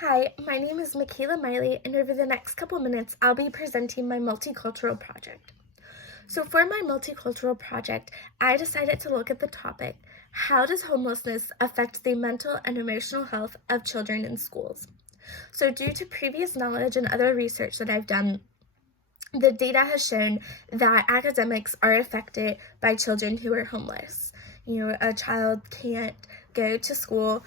Hi, my name is Michaela Miley, and over the next couple minutes, I'll be presenting my multicultural project. So for my multicultural project, I decided to look at the topic, how does homelessness affect the mental and emotional health of children in schools? So due to previous knowledge and other research that I've done, the data has shown that academics are affected by children who are homeless. A child can't go to school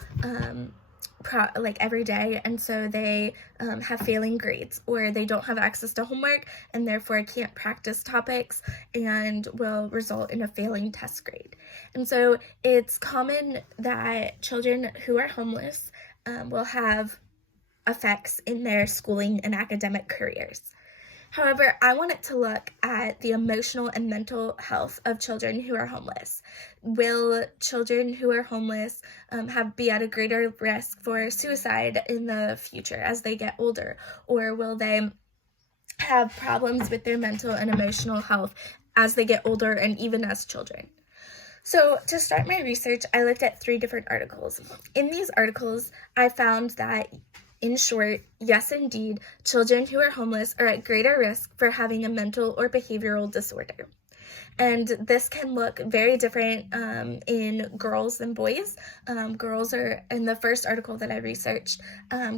every day, and so they have failing grades, or they don't have access to homework and therefore can't practice topics and will result in a failing test grade. And so it's common that children who are homeless will have effects in their schooling and academic careers. However, I wanted to look at the emotional and mental health of children who are homeless. Will children who are homeless be at a greater risk for suicide in the future as they get older? Or will they have problems with their mental and emotional health as they get older and even as children? So to start my research, I looked at 3 different articles. In these articles, I found that, in short, yes, indeed, children who are homeless are at greater risk for having a mental or behavioral disorder. And this can look very different in girls and boys. Girls are, in the first article that I researched,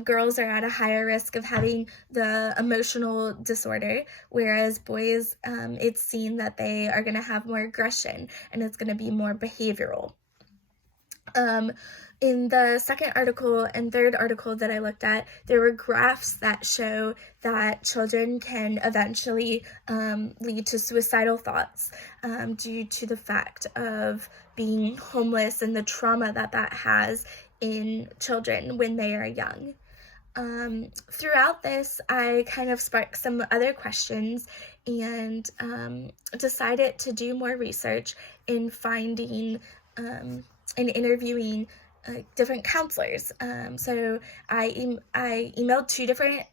girls are at a higher risk of having the emotional disorder, whereas boys, it's seen that they are going to have more aggression and it's going to be more behavioral. In the second article and third article that I looked at, there were graphs that show that children can eventually lead to suicidal thoughts due to the fact of being homeless and the trauma that has in children when they are young. Throughout this, I kind of sparked some other questions and decided to do more research in finding and interviewing different counselors. So I emailed 2 different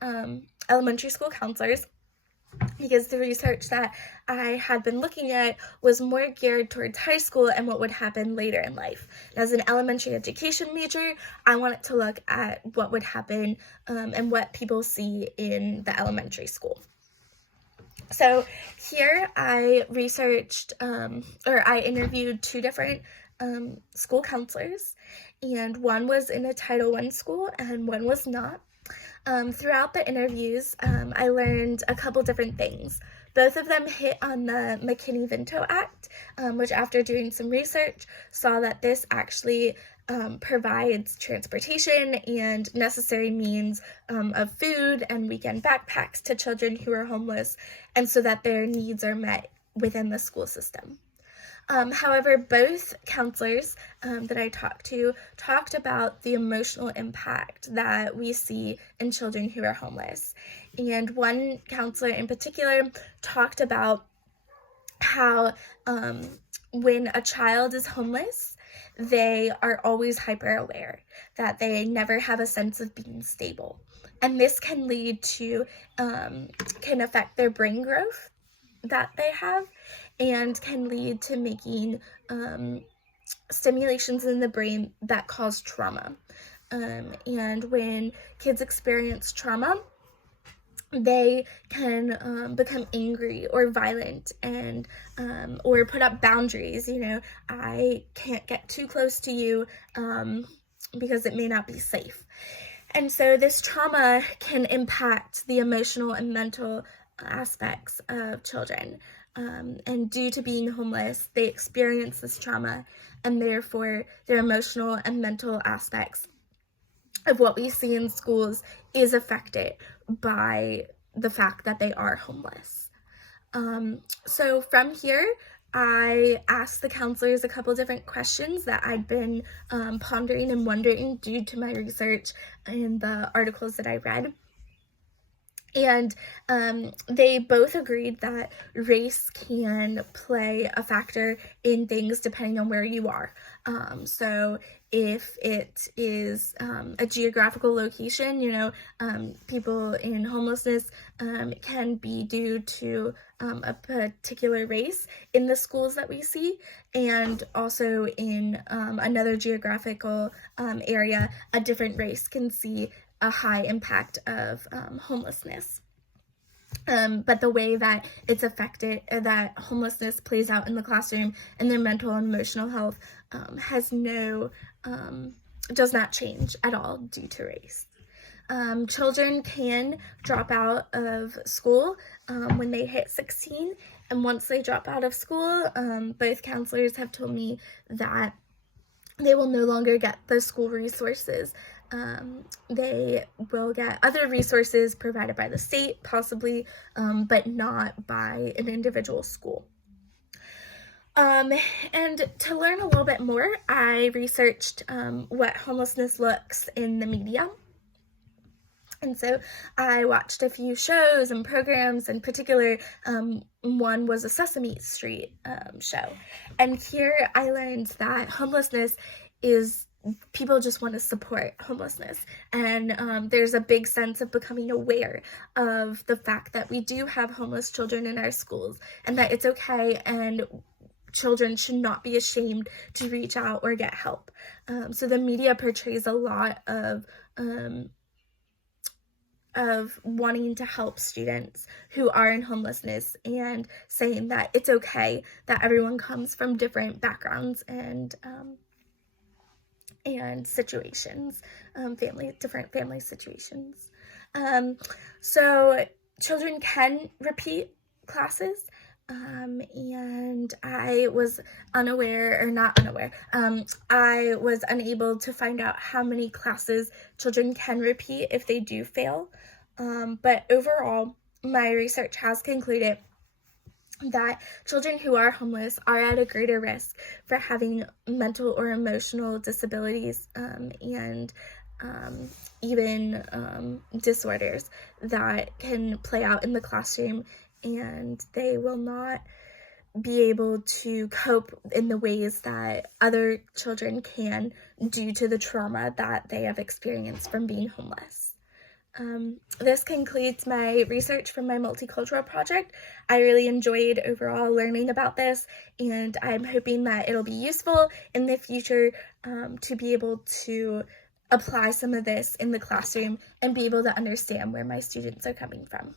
elementary school counselors, because the research that I had been looking at was more geared towards high school and what would happen later in life. As an elementary education major, I wanted to look at what would happen and what people see in the elementary school. So here I researched, I interviewed 2 different school counselors, and one was in a Title I school and one was not. Throughout the interviews, I learned a couple different things. Both of them hit on the McKinney-Vento Act, which, after doing some research, saw that this actually provides transportation and necessary means of food and weekend backpacks to children who are homeless, and so that their needs are met within the school system. However, both counselors that I talked about the emotional impact that we see in children who are homeless. And one counselor in particular talked about how when a child is homeless, they are always hyper aware, that they never have a sense of being stable. And this can lead to, can affect their brain growth that they have, and can lead to making stimulations in the brain that cause trauma. And when kids experience trauma, they can become angry or violent and or put up boundaries. I can't get too close to you because it may not be safe. And so this trauma can impact the emotional and mental aspects of children. And due to being homeless, they experience this trauma, and therefore their emotional and mental aspects of what we see in schools is affected by the fact that they are homeless. So from here, I asked the counselors a couple different questions that I'd been pondering and wondering due to my research and the articles that I read. And they both agreed that race can play a factor in things depending on where you are. So if it is a geographical location, people in homelessness can be due to a particular race in the schools that we see, and also in another geographical area, a different race can see a high impact of homelessness. But the way that it's affected, that homelessness plays out in the classroom and their mental and emotional health does not change at all due to race. Children can drop out of school when they hit 16, and once they drop out of school, both counselors have told me that they will no longer get the school resources. They will get other resources provided by the state, possibly, but not by an individual school. And to learn a little bit more, I researched what homelessness looks in the media. And so I watched a few shows and programs. In particular, one was a Sesame Street show. And here I learned that homelessness is, people just want to support homelessness. And there's a big sense of becoming aware of the fact that we do have homeless children in our schools, and that it's okay, and children should not be ashamed to reach out or get help. So the media portrays a lot of wanting to help students who are in homelessness, and saying that it's okay, that everyone comes from different backgrounds and situations, different family situations. So children can repeat classes, and I was I was unable to find out how many classes children can repeat if they do fail. But overall, my research has concluded that children who are homeless are at a greater risk for having mental or emotional disabilities, and even disorders that can play out in the classroom, and they will not be able to cope in the ways that other children can due to the trauma that they have experienced from being homeless. This concludes my research from my Multicultural Project. I really enjoyed overall learning about this, and I'm hoping that it'll be useful in the future to be able to apply some of this in the classroom and be able to understand where my students are coming from.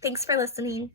Thanks for listening.